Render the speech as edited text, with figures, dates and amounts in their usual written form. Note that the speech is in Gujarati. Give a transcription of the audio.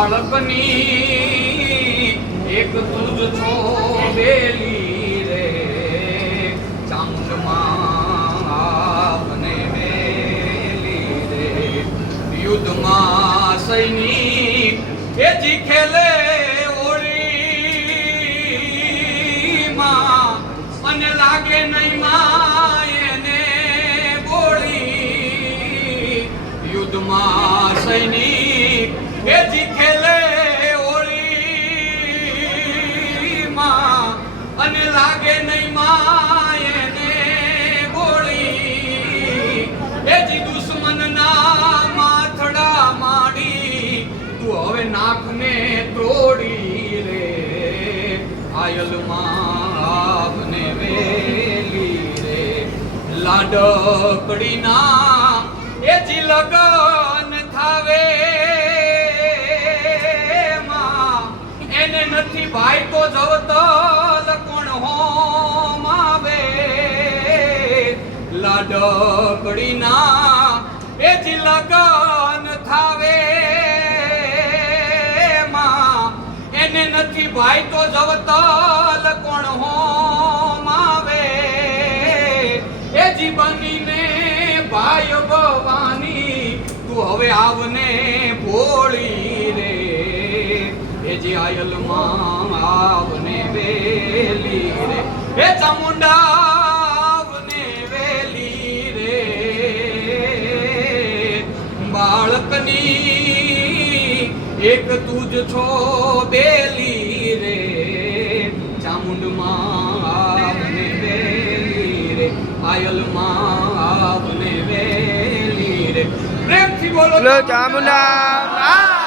બાળકની એક તુજ છો બેલી રે ચામુંડમાં આપને વેલી રે યુદ્ધમાં સૈનિક એ જી ખેલે હોળીમાં અને લાગે નહીં માં એને ગોળી યુદ્ધમાં સૈનિક એ જી ખેલે હોળીમાં અને લાગે નહીં માં એને ગોળી એ જી દુશ્મનના માથડા માડી તું હવે નાખને તોડી રે આયલમાં આપને વેલી રે લાડકડીના એ જી લગન થાવે માં એને નથી ભાઈ તો જવતલ કોણ હોમાવે લાડકડીના એ જી લગન થાવે એને નથી ભાઈ તો જવતલ કોણ હોમાવે એ જીવનીને ભાઈ ભવાની તું હવે આવને ભોળી રે એ જે આયલમાં આવને વેલી રે એ ચામુંડા આવને વેલી રે બાળકની એક તુજ છો બેલી રે ચામુંડમાં આવને વેલી રે આયલમાં આવને વેલી રે પ્રેમથી બોલો ચામુંડા